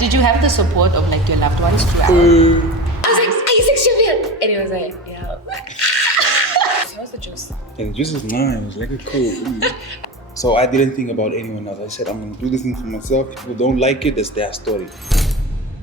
Did you have the support of like your loved ones throughout? I was like, are you sex champion? And he was like, yeah. So how's the juice? And the juice is nice. It was like a cool. So I didn't think about anyone else. I said, I'm going to do this thing for myself. If people don't like it, that's their story.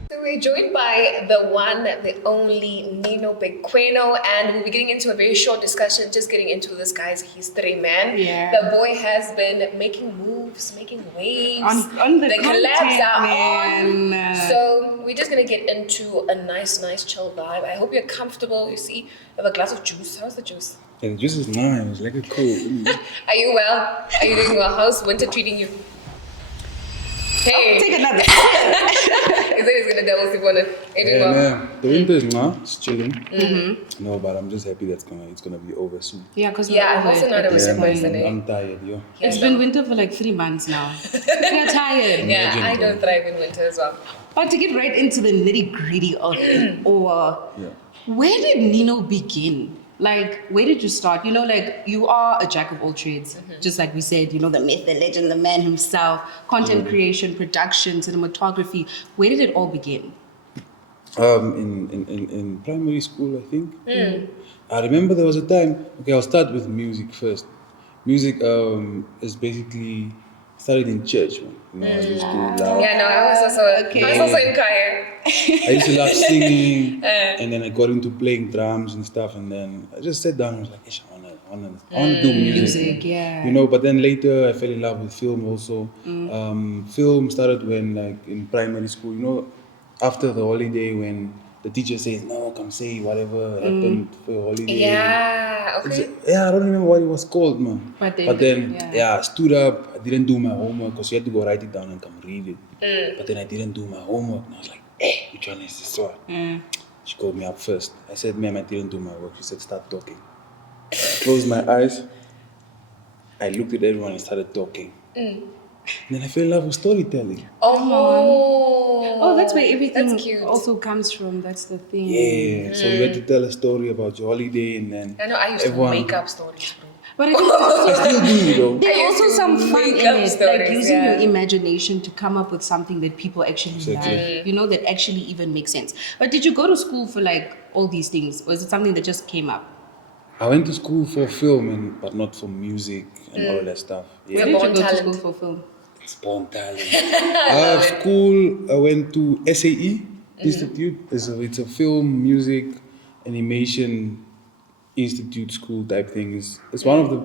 So we're joined by the one, the only Nino Pequeno, and we'll be getting into a very short discussion, just getting into this guy's history, man. Yeah. The boy has been making moves, making waves. On the collabs are content, man. on. So we're just gonna get into a nice chill vibe. I hope you're comfortable. You see, I have a glass of juice. How's the juice? And the juice is nice. It was like a cool. Are you well? Are you doing well? How's winter treating you? Hey. Take another. He said he's gonna double sip on it. Anything wrong? Man, the winter is now, it's chilling. No, but I'm just happy that it's gonna be over soon. Yeah, because I'm also not a Yeah, sip man, yesterday. I'm tired, yo. It's been winter for like 3 months now. You're tired. Yeah, Imagine, I bro. don't thrive in winter as well. But to get right into the nitty gritty of it, or Yeah. where did Nino begin? Like, where did you start? You know, like, you are a jack of all trades. Just like we said, you know, the myth, the legend, the man himself, content creation, production, cinematography. Where did it all begin? In primary school, I think. I remember there was a time. Okay, I'll start with music first. Music is basically started in church, man. You know, I used to love. Yeah, no, I was also in choir. I used to love singing, and then I got into playing drums and stuff, and then I just sat down and was like, "Ish, I wanna do music." Yeah. You know, but then later I fell in love with film also. Film started when, like, in primary school, you know, after the holiday when the teacher says, "No, come say whatever happened for your holiday." Yeah, okay. Yeah, I don't remember what it was called, man. But But then, then, yeah. I stood up. I didn't do my homework because you had to go write it down and come read it. But then I didn't do my homework, and I was like, which one is this one? She called me up first. I said, "Ma'am, I didn't do my work." She said, "Start talking." I closed my eyes. I looked at everyone and started talking. Then I fell in love with storytelling. Oh, that's where everything That's cute. also comes from. That's the thing. Yeah, so you had to tell a story about your holiday, and then I know I used everyone, to make up stories, bro. But I think there's also, I still do, though. there's I used also to some fun make in up it, like stories, using yeah. your imagination to come up with something that people actually Exactly. like, you know, that actually even makes sense. But did you go to school for like all these things, or is it something that just came up? I went to school for film, but not for music and all that stuff. Where Yeah, did you born go to talent. school for film? it's born talent. School, I went to SAE Institute. It's a film, music, animation institute school type thing. It's one of the,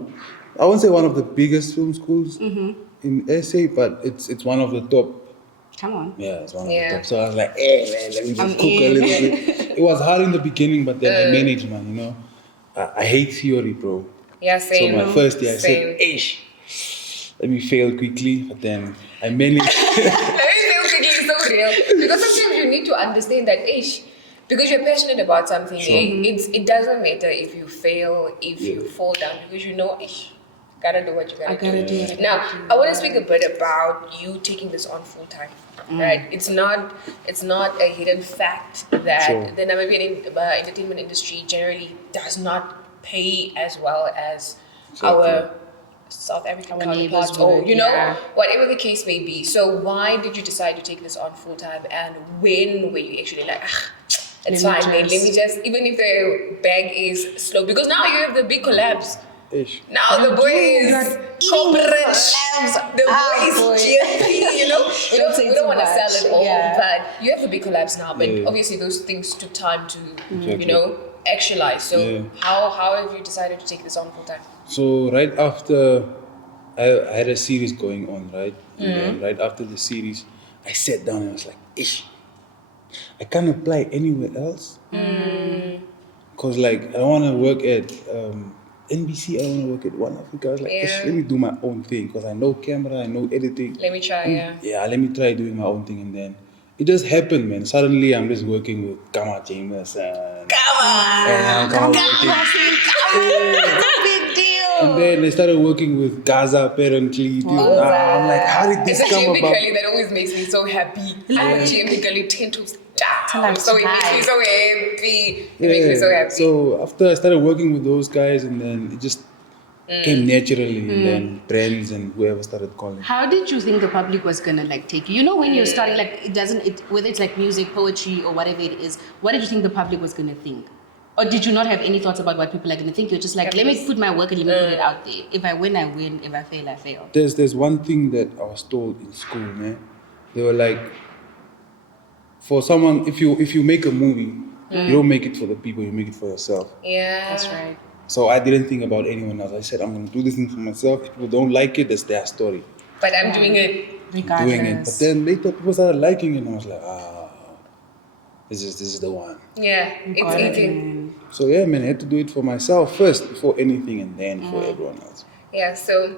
I won't say one of the biggest film schools in SA, but it's one of the top. Come on. Yeah, it's one of Yeah. the top. So I was like, hey man, let me just I'm cook a in. little bit. It was hard in the beginning, but then I managed, man. You know, I hate theory, bro. Yeah, So same. my first year, I Same. said, "Ish, let me fail quickly," but then I managed. Everything is so real. Because sometimes you need to understand that because you're passionate about something, it doesn't matter if you fail, if you fall down, because you know, gotta do what you gotta, I gotta do it. Now, I want to speak a bit about you taking this on full time. Right? It's not a hidden fact that Sure. the Namibian entertainment industry generally does not pay as well as our South African Our neighbors counterparts, or would, you know, yeah. whatever the case may be. So why did you decide to take this on full time, and when were you actually like, it's Let me fine, man, let me just, even if the bag is slow, because now you have the big collabs. Ish. Now the boy is corporate. The boy boy. is GP, you know. We Don't say don't too want to much. sell it all, Yeah. but you have the big collabs now. But Yeah. obviously those things took time to, Exactly. you know, actualize. So Yeah. how have you decided to take this on full time? So right after I had a series going on, right? And then right after the series, I sat down and I was like, "Ish, I can't apply anywhere else." Because like I don't want to work at NBC, I don't want to work at One Africa. I was like, "Ish, Yeah. let me do my own thing because I know camera, I know editing. Let me try, yeah. Yeah, let me try doing my own thing." And then it just happened, man. Suddenly I'm just working with Kama Chambers and Come on! It's a big deal. And then I started working with Gaza apparently. Dude. I'm like, how did this It's a come GMB about? curly that always makes me so happy. I have GMB curly 10 toes down. like So it makes me try. so happy. It makes me so happy. So after I started working with those guys, and then it just Came naturally, and then friends and whoever started calling. How did you think the public was gonna like take you? You know, when you're starting, like whether it's like music, poetry, or whatever it is, what did you think the public was gonna think? Or did you not have any thoughts about what people are gonna think? You're just like, let me put my work and let me put it out there. If I win, I win. If I fail, I fail. There's one thing that I was told in school, man. They were like, for someone, if you make a movie, you don't make it for the people, you make it for yourself. Yeah. That's right. So I didn't think about anyone else. I said, I'm gonna do this thing for myself. If people don't like it, that's their story. But I'm doing it. Regardless. Doing it. But then later people started liking it, and I was like, this is the one. Yeah, it's eating. So yeah, man, I had to do it for myself first before anything, and then for everyone else. Yeah, so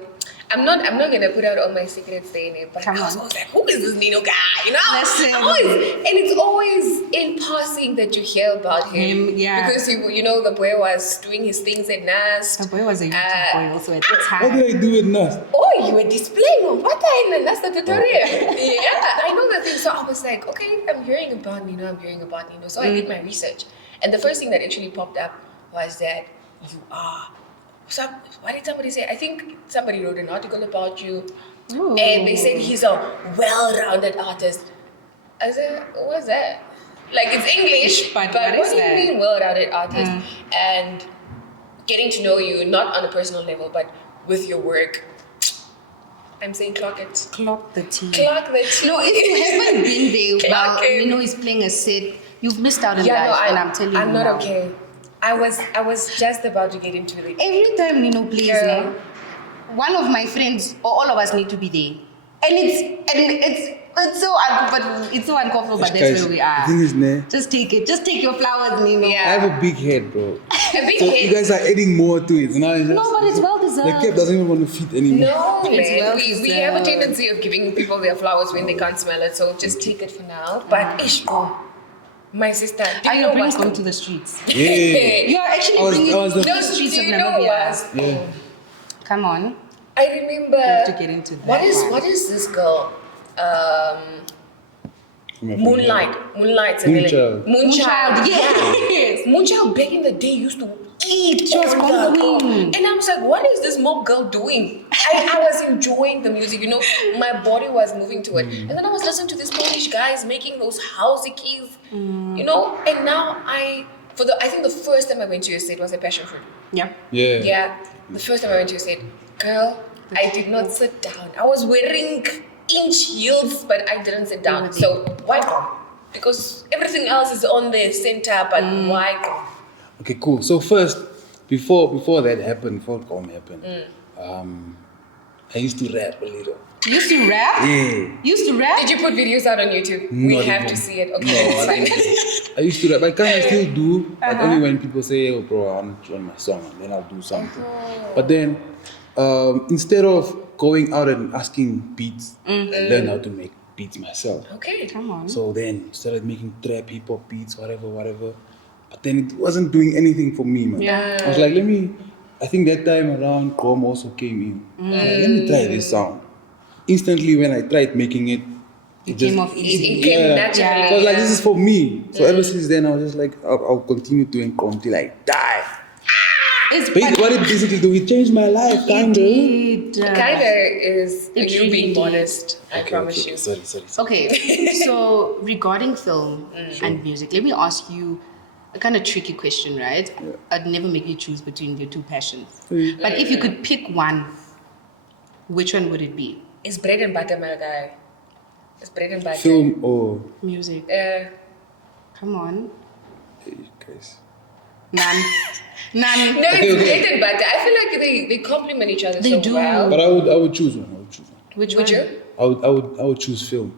I'm not gonna put out all my secrets saying it, but Come I was on. always like, who is this Nino guy? You know? Listen. And it's always in passing that you hear about him. Yeah. Because you know the boy was doing his things at NAS. The boy was a YouTube boy also at the What time. did I do with Nas? Oh, you were displaying on what I that's the tutorial. Yeah, I know that thing. So I was like, okay, I'm hearing about Nino. So I did my research. And the first thing that actually popped up was that you are. What did somebody say? I think somebody wrote an article about you. Ooh. And they said he's a well-rounded artist. I said, what's that? Like, it's English, But but what what is do you that? mean well-rounded artist? And getting to know you, not on a personal level, but with your work. I'm saying clock it. Clock the tea. Clock the tea. No, if you haven't been there Clock while it. Nino is playing a set, you've missed out on Yeah, life, no, and I'm telling you I'm not now. okay. I was just about to get into it. Every time Nino plays, Girl. no, one of my friends or all of us need to be there, and it's so uncomfortable, but that's Guys, where we the are. thing is, nah, Just take it. Just take your flowers, Nino. Yeah. I have a big head, bro. A big So head. you guys are adding more to it. Now it's just, No, but it's well the deserved. cap doesn't even want to fit anymore. No, It's man. well We have a deserved. tendency of giving people their flowers when they can't smell it, so just take it for now. But my sister, do Are you you know bringing what's him to the streets? Yeah. You are actually I was bringing the- him to No, the streets do of you know Namibia. what? Yeah. Come on. I remember. We have to get into that What is one. this girl? Moonlight. Moonlight's a Moonchild. villain. Moonchild. Yes. Moonchild back in the day used to eat. She was on on the the wing. And I was like, what is this mob girl doing? I was enjoying the music, you know, my body was moving to it. And then I was listening to these Polish guys making those housey keys, you know, and now I think the first time I went to your set was a passion fruit. Yeah. Yeah. Yeah, the first time I went to your set, girl, I did not sit down. I was wearing inch heels, but I didn't sit down. So why come? Because everything else is on the center, but why come? Okay, cool. So first, before that happened, before Com happened, I used to rap a little. You used to rap? Yeah. You used to rap? Did you put videos out on YouTube? We Not have even. to see it. Okay, No, it's I fine. didn't. I used to rap. I kind of still do, but only when people say, "Oh, bro, I want to join my song," and then I'll do something. But then, instead of going out and asking beats, I learned how to make beats myself. Okay. Come on. So then started making trap, hip hop beats, whatever. But then it wasn't doing anything for me, man. Yeah. I was like, I think that time around, Chrome also came in. I was like, let me try this sound. Instantly, when I tried making it, It came off easy. It came naturally. So I was like, this is for me. So ever since then, I was just like, I'll continue doing Chrome till I die. It's But what it basically do, it changed my life, kind of. Kinda is It you really being did. modest. I promise you. Sorry. Okay, so regarding film and music, let me ask you a kind of tricky question, right? Yeah. I'd never make you choose between your two passions. But if you could pick one, which one would it be? It's bread and butter, my guy. It's bread and butter. Film or... Music. Come on. Hey, guys. None. None. No, it's Okay. bread and butter. I feel like they complement each other They so do. well. But I would choose one. Which Would one? you? I would choose film.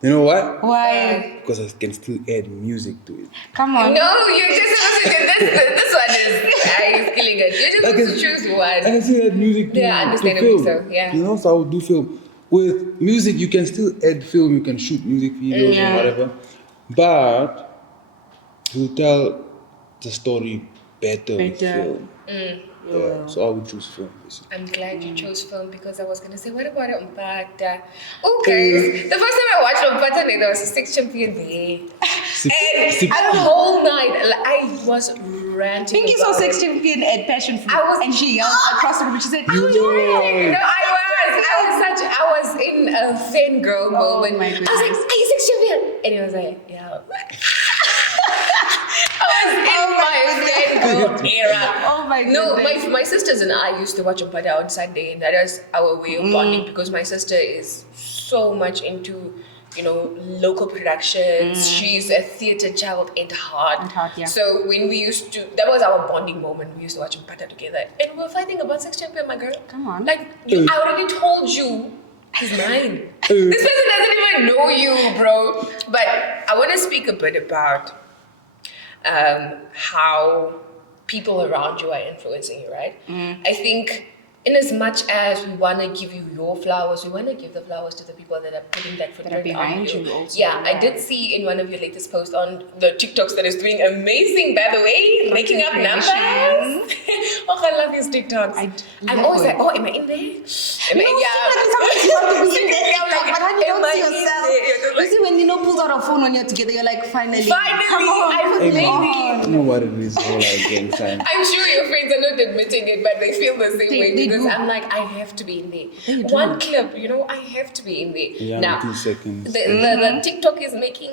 You know what? Why? Because I can still add music to it. Come on. No, you're just supposed to this one is killing it. You're just supposed to choose I one. can still add music to, Yeah, to understandably film. so, yeah. You know, so I would do film. With music, you can still add film. You can shoot music videos Yeah. or whatever. But you tell the story better with Better. film. Yeah, so I would choose film, basically. I'm glad you chose film because I was gonna say, what about Umpata? Okay, the first time I watched Umpata, there was a 6 champion there. And Six- the whole night, like, I was ranting. Pinky saw about Sex it. Champion at Passion Fruit, I was- and she yelled across the room. She said, No, I was in a fangirl moment. my I was like, goodness. are you Sex Champion? And he was like, yeah. I was in my fangirl era. Oh my No, goodness. my sisters and I used to watch Umpata on Sunday, and that was our way of bonding because my sister is so much into, local productions. She's a theatre child at heart. At heart, yeah. So when we used to, that was our bonding moment. We used to watch Umpata together, and we were fighting about Sex Champion, my girl. Come on. Like, I already told you, he's mine. This person doesn't even know you, bro. But I want to speak a bit about how people around you are influencing you, right? I think in as much as we want to give you your flowers, we want to give the flowers to the people that are putting that footprint behind on you also, Yeah, I yeah. did see in one of your latest posts on the TikToks that is doing amazing, by the way, making up numbers. creations. Oh, I love his TikToks. I'm love always it. like, oh, am I in there? Am I, Sometimes you want to be in there, I'm like, but when you am don't I see in yourself, there? You're just you like, see when Nino pulls out a phone when you're together, you're like, finally, finally, come on, I've Hey, made man, it. you know what it is all again, son. I'm sure your friends are not admitting it, but they feel the same way they because do. I'm like, I have to be in there. They do. One clip, I have to be in there. Yeah, now, 2 seconds. the TikTok is making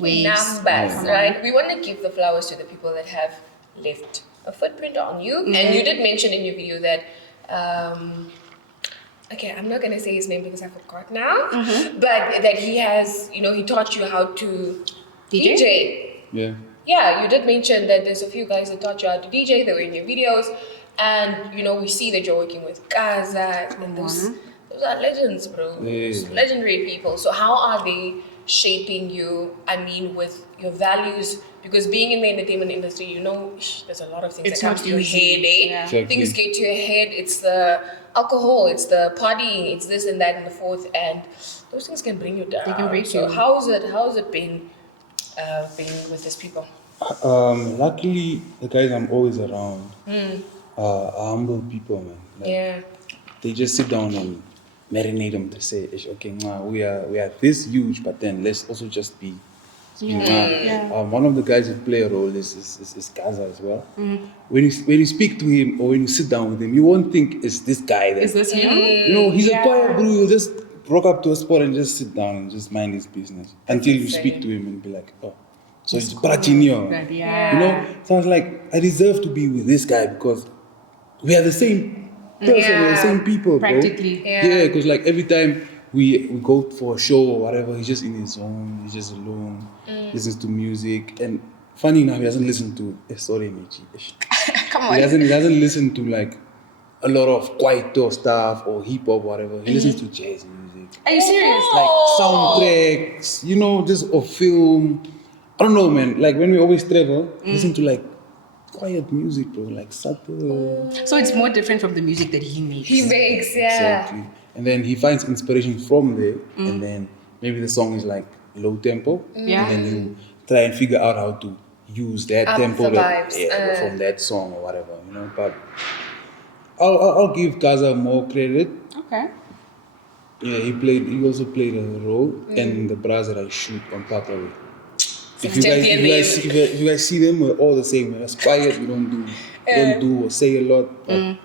Waves. numbers, Yeah. right? We want to give the flowers to the people that have left a footprint on you. And you did mention in your video that, okay, I'm not going to say his name because I forgot now, but that he has, he taught you how to DJ. Yeah. Yeah, you did mention that there's a few guys that taught you how to DJ. They were in your videos, and we see that you're working with Gaza, and those are legends, bro. Yeah. Those legendary people. So how are they shaping you? I mean, with your values, because being in the entertainment industry, there's a lot of things It's that come not to your easy. head. Eh? Yeah. Exactly. Things get to your head. It's the alcohol, it's the partying, it's this and that and the fourth, and those things can bring you down. They can break so you. how's it been being with these people? Luckily, the guys I'm always around are humble people, man. Like, Yeah. they just sit down and marinate them to say, okay, we are this huge, but then let's also just be. One of the guys who play a role is Gaza as well. When you speak to him or when you sit down with him, you won't think it's this guy. Is this him? He's a quiet bro. He'll just rock up to a spot and just sit down and just mind his business until you speak to him and be like, oh, so it's Brachinio. Right, yeah. So I was like, I deserve to be with this guy because we are the same person, we're the same people, bro. Practically. Yeah. Because like every time we go for a show or whatever, he's just in his zone, he's just alone, listens to music, and funny enough, he doesn't listen to Mechi. Come on. He doesn't listen to like a lot of kwaito stuff or hip hop, whatever. He listens to jazz music, Are you serious? like soundtracks, just of film. I don't know, man. Like when we always travel, listen to like quiet music, bro, like subtle. So it's more different from the music that he makes. He makes, yeah. Exactly. And then he finds inspiration from there, and then maybe the song is like low tempo, Yeah. and then you try and figure out how to use that Up tempo the vibes, from that song or whatever, But I'll give Gaza more credit. Okay. Yeah, he also played a role in the bras that I shoot on Pathway. If you guys see them, we're all the same. We're quiet. We don't do or say a lot. But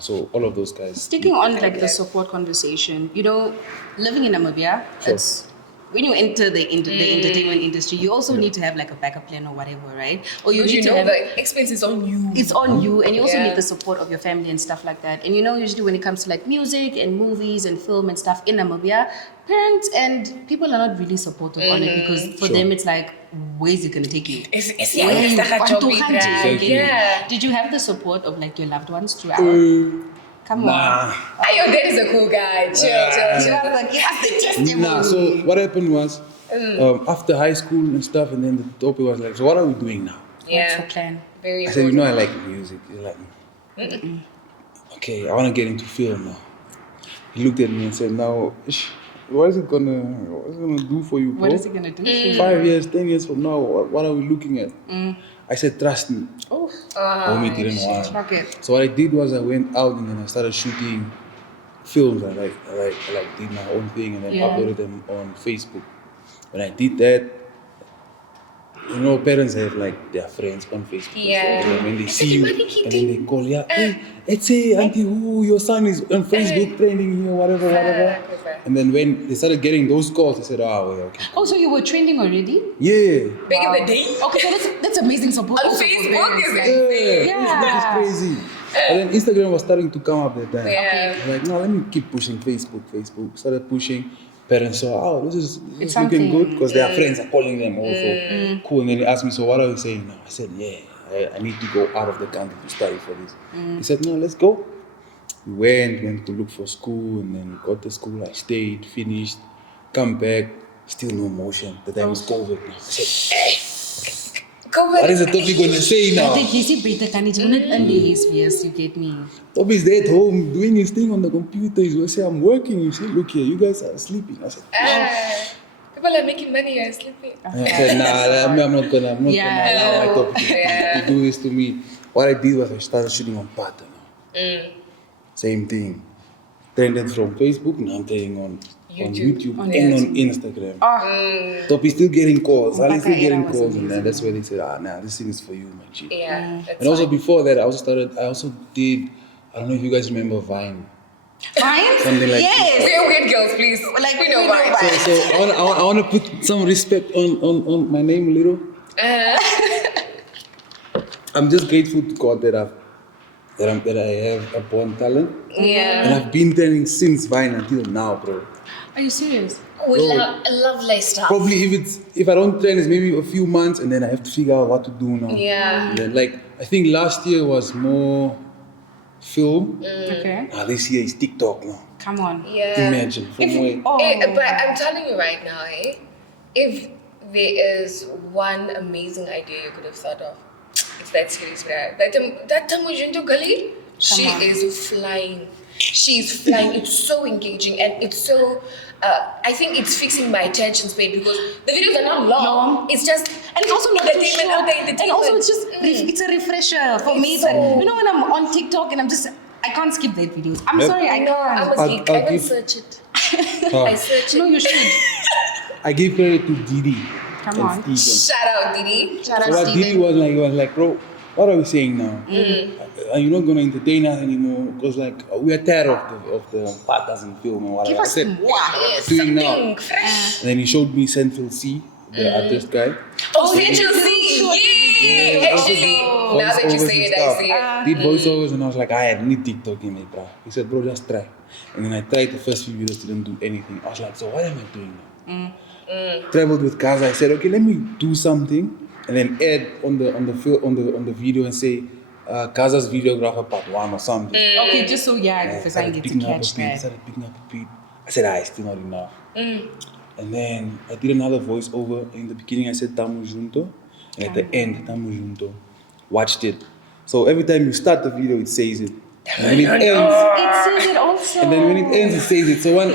so all of those guys. Sticking on like the support conversation, living in Namibia, it's when you enter the entertainment industry, you also need to have like a backup plan or whatever, right? Or you need to have the expense is on you. it's on you, and you also Yeah. need the support of your family and stuff like that. And usually when it comes to like music and movies and film and stuff in Namibia, parents and people are not really supportive on it because for them it's like, where's it gonna take you? It's Where yeah, you it's like a want job to with hunt that. it. Exactly. Yeah. Did you have the support of like your loved ones throughout? Come on. Nah. Your dad is a cool guy. Chill. Give us the testimony. Nah, so what happened was, after high school and stuff, and then the topic was like, so what are we doing now? What's Yeah. your plan? Very I said, important. I like music. He's like, okay, I want to get into film now. He looked at me and said, now, what is it gonna do for you, bro? What is it gonna do for you? 5 years, 10 years from now, what are we looking at? I said, trust me. Oh, Homie didn't want. okay. So what I did was I went out and then I started shooting films. I did my own thing and then Yeah. uploaded them on Facebook. When I did that, you know, parents have like their friends on Facebook. Yeah. And when they I see said, you, "Money and kitty." then they call, yeah, hey, let's say, auntie, who your son is on Facebook trending here, whatever. Exactly. And then when they started getting those calls, they said, oh, well, okay. Oh, so you were trending already? Yeah. Back in the day. Okay, so that's amazing support. On also for Facebook parents, is like- insane. Facebook is crazy. And then Instagram was starting to come up that time. Yeah. Like, no, let me keep pushing Facebook. Started pushing. Parents saw, oh, this is It's looking something. good because their friends are calling them also. Cool. And then they asked me, so what are you saying now? I said, yeah, I need to go out of the country to study for this. He said, no, let's go. We went to look for school, and then got to school. I stayed, finished, come back, still no motion. The time was COVID. I said, what is the topic going to say now? But you see, better can it not only his fears, you get me. Toby's there at home doing his thing on the computer. He's going to say, I'm working. You say, look here, you guys are sleeping. I said, People are making money, you're sleeping. I said, nah, I'm not gonna allow my topic to do this to me. What I did was I started shooting on pattern. Same thing. Trended from Facebook, now I'm trending on YouTube and on Instagram. Toby's still getting calls. I'm still getting calls, and then that's where they said, nah, this thing is for you, my G. Yeah. And also before that, I also did, I don't know if you guys remember Vine. Fine? Something like yes. We're weird girls, please. Like, we know we know why. why. So I want to put some respect on my name a little. I'm just grateful to God that I have a born talent. Yeah. And I've been training since Vine until now, bro. Are you serious? We love lovely stuff. Probably if I don't train, it's maybe a few months, and then I have to figure out what to do now. Yeah. And then, like, I think last year was more film. Okay. This year is TikTok now. Come on. Yeah. Imagine from where. Oh. But I'm telling you right now, if there is one amazing idea you could have thought of, it's that series, right? That Tamujinto Gali, she is flying. She's flying. It's so engaging, and it's so. I think it's fixing my attention span because the videos are not long. It's just And it's also not too entertainment short. after entertainment. And also it's just it's a refresher for me. It's like, you know, when I'm on TikTok and I can't skip that videos. I'm Yep. sorry, I No, I'm can't. a geek. I don't search it. I search it. No, you should. I gave credit to Didi. Come and on. Steven. Shout out, Didi. Shout So out what Didi Steven. was like, bro, what are we saying now? Are you not gonna entertain us anymore? Because like we are tired of the partners in film and whatever. Give I us said, more. Yes, doing now. something fresh. And then he showed me Central C, the artist guy. Oh, Central C. Yeah. Actually, now that you Voiceovers say and it, I stuff. see it. Did voiceovers, and I was like, I need TikTok in it, bro. He said, bro, just try. And then I tried the first few videos, didn't do anything. I was like, so what am I doing now? Traveled with Kaza. I said, okay, let me do something, and then add on the video and say, Kaza's videographer part 1 or something. Okay, just so I because I get to picking up catch a beat, that. started picking up a beat. I said, it's still not enough. And then I did another voiceover. In the beginning, I said Tamu Junto. And at the end, Tamu Junto. Watched it. So every time you start the video, it says it. And when it ends, It says it also. and then when it ends, it says it. So when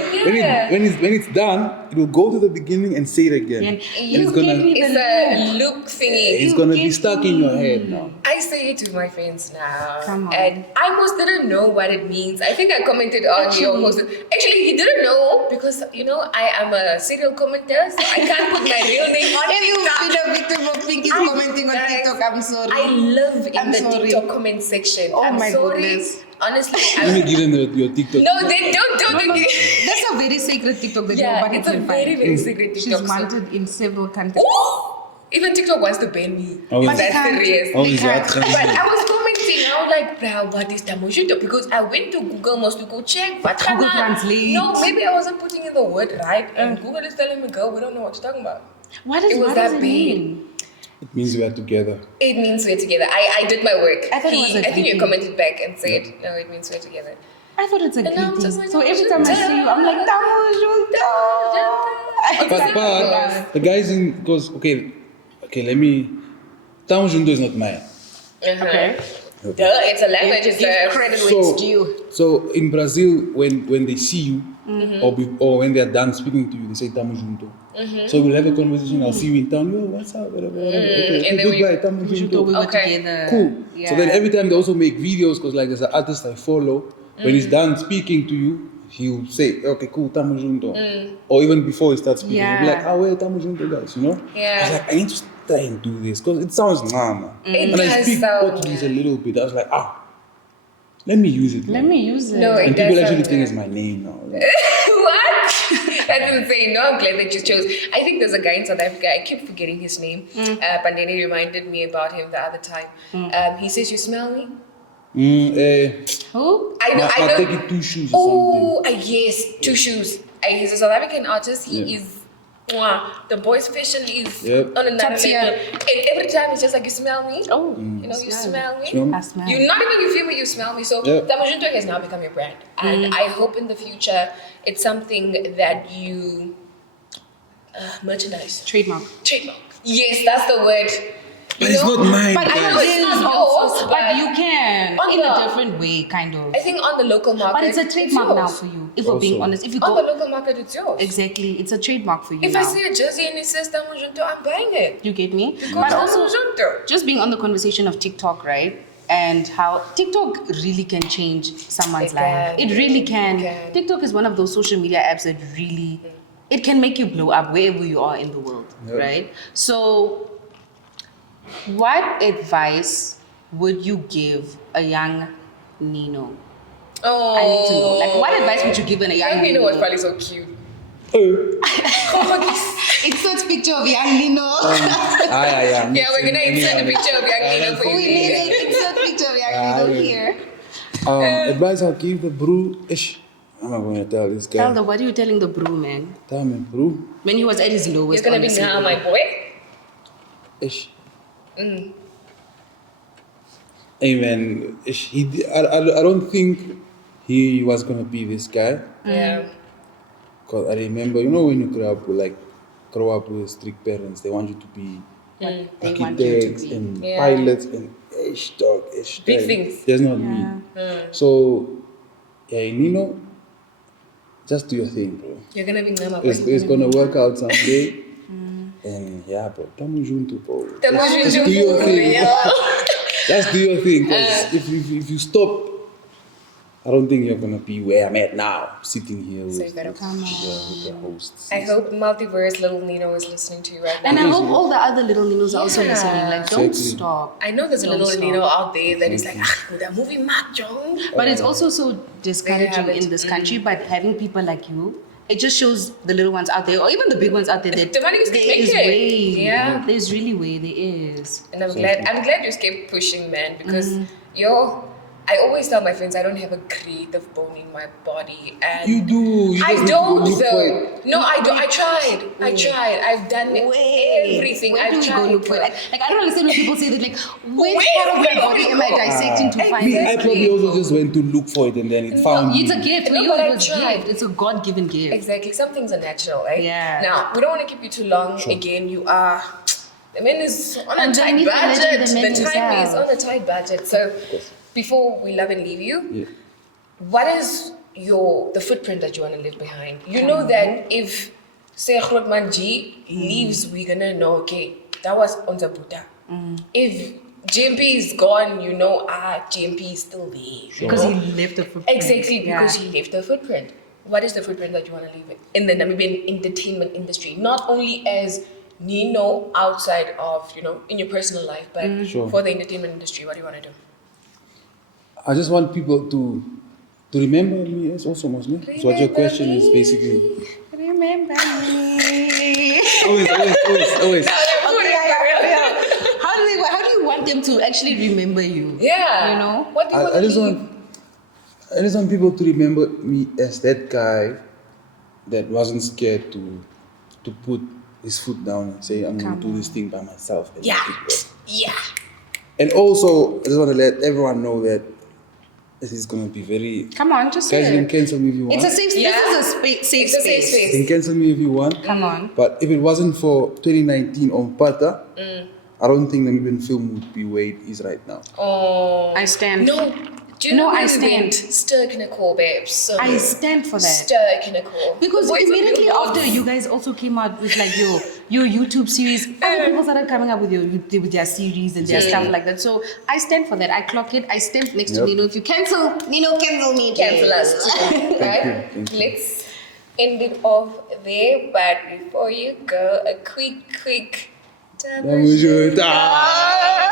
it's done, it will go to the beginning and say it again. And And you it's gonna get me It's the a loop thingy. it's gonna be stuck in your head now. I say it to my friends now. Come on. And I almost didn't know what it means. I think I commented on your post. Actually, he didn't know because, I am a serial commenter, so I can't put my real name on If you've TikTok. been a victim of Pinky's commenting on TikTok, I'm sorry. I live in I'm the sorry. TikTok comment section. Oh I'm my sorry. goodness. Honestly, Let me give them your TikTok. no, they don't. That's a very sacred TikTok that Yeah, nobody it's a can very, find. very secret She's TikTok. So- wanted in several countries. Ooh! Even TikTok wants to ban me. Oh, But they that's can't. serious. Oh, They is that can't. But I was commenting, I was like, bruh, what is Tamushinto? Because I went to Google most to go check. But Google Translate. No, maybe I wasn't putting in the word right. And Google is telling me, girl, we don't know what you're talking about. What It was what that does it big. mean? It means we are together. It means we're together. I did my work. I thought it was a I think you greeting. commented back and said, no, it means we're together. I thought it's a And I'm just greeting. like, So every time I see you, I'm like, Tamo Junto. But the guys in, because, okay, let me, Tamu Junto is not mine. Okay. Duh, it's a language. It's Give a credit where So, it's due. so in Brazil, when they see you, or when they are done speaking to you, they say Tamu Junto. So we'll have a conversation. I'll see you in town. Yo, what's up? Whatever. Okay, And then goodbye. Tamu Junto, Junto. we were Okay. together. Cool. Yeah. So then every time they also make videos, because like there's an artist I follow, when he's done speaking to you, he'll say, okay, cool, Tamu Junto. Or even before he starts speaking, he'll be like, Yeah. where Tamu Junto, guys, you know? Yeah. I was like, I need to try and do this because it sounds ngama. It And I does speak sound Portuguese a little bit. I was like, let me use it. Let man. me use it. No, it And does people actually sound think it's weird. my name now. Like, What? That's insane. No, I'm glad that you chose. I think there's a guy in South Africa. I keep forgetting his name. Pandeni reminded me about him the other time. He says, "You smell me." Who? I know. I'll take it 2 shoes or Oh, yes, 2 shoes. He's a South African artist. He Yeah. is. Mwah, the boy's fashion is Yep. on another Top tier. level. And every time it's just like, "You smell me." Oh, You know, you smell me. Smell me? I smell. You not even you feel me, you smell me. So Yep. Tamujunto has now become your brand. And I hope in the future it's something that you merchandise. Trademark. Trademark. Yes, that's the word. But it's not mine. But I know it it's is not also, yours, but but you can on in a the- different way, kind of. I think on the local market. But it's a trademark now yours. for you. If we're being Also. honest, if you On the go local market, it's yours. exactly, it's a trademark for you If now. I see a jersey and it says Tamujunto, I'm buying it. You get me? Because But also, Tamujunto. just being on the conversation of TikTok, right? And how TikTok really can change someone's It life. can. It really can. It can. TikTok is one of those social media apps that really, it can make you blow up wherever you are in the world, Yep. right? So, what advice would you give a young Nino? Oh. I need to know. Like, what advice would you give a young Young Nino Nino? was probably so cute. Insert picture of young Nino. Yeah, Yeah, we're gonna insert a picture of young Nino for We you. need an insert picture of young Nino here. Advice I'll give the bro. I'm not going to tell this guy. Tell the, what are you telling the bro, man? Tell me, bro. When he was at his You're lowest, gonna be honestly. now, my boy. Hey man, I don't think he was gonna be this guy. Yeah. Cause I remember, when you grow up with strict parents, they want you to be They want you to architects be. and Yeah. pilots and dog. Big things. That's not me. So, Nino, just do your thing, bro. You're gonna be now, my It's boy. gonna work out someday. And yeah, bro, tamo junto, bro. Tamo Just junto, do your thing. yeah. Just do your thing, because if you stop, I don't think you're gonna be where I'm at now, sitting here So you with, gotta come with the hosts. I hope Multiverse Little Nino is listening to you right And now. I hope all the other little Ninos are also Yeah. listening. Like, don't Exactly. stop. I know there's a Don't little stop. Nino out there that is like, that movie Mark John. But it's also so discouraging have it. in this country. But having people like you, it just shows the little ones out there, or even the big ones out there, that The money is there make is it. way. Yeah. There's really way. There is. And I'm glad you kept pushing, man, because I always tell my friends I don't have a creative bone in my body, and You do. You I just need to go don't look for though. it. No, I don't. I tried. I've done everything. Where I've do we tried. go look for it? Like I don't understand when people say that. Like, which Where part of do my we body am I go? dissecting to find Me, I this? probably also just went to look for it and then it found It's me. a gift. For No, you, but it I was tried. gift. It's a God-given gift. Exactly. Some things are natural, right? Yeah. Now, we don't want to keep you too long. Again, you are. The man is on a And tight beneath the legend, budget. the man The time is himself. on a tight budget. So, before we love and leave you, Yeah. what is the footprint that you want to leave behind? You know that if say Grootman G leaves, we're gonna know, okay, that was on the Buddha. If JMP is gone, JMP is still there. Because he left a footprint. Exactly, because Yeah. he left a footprint. What is the footprint that you want to leave in the Namibian entertainment industry? Not only as Nino outside of, in your personal life, but Sure. for the entertainment industry, what do you want to do? I just want people to remember me as also mostly. So what your question is basically. Remember me. Always. Okay, yeah. How do you want them to actually remember you? Yeah. What do you want I to just leave? I just want people to remember me as that guy that wasn't scared to put his foot down and say, I'm going to do this thing by myself. And Yeah. make it work. Yeah. And also, I just want to let everyone know that this is going to be very... Come on, just Guys, say you can it. cancel me if you want. It's a safe. Yeah. This is a safe It's a safe space. space. You can cancel me if you want. Come on. But if it wasn't for 2019 on Pata, I don't think the Namibian film would be where it is right now. Oh. I stand. No. Do you No, know I where we stand. went? Sturkinacore, babes. So I stand for that. Sturkinacore. Because The boys immediately are after you guys also came out with like your YouTube series, other people started coming up with with their series and their stuff like that. So I stand for that. I clock it. I stand next to Yep. Nino. If you cancel Nino, cancel me. cancel us too, right? Thank you. Let's end it off there. But before you go, a quick Tamo junto. Ah!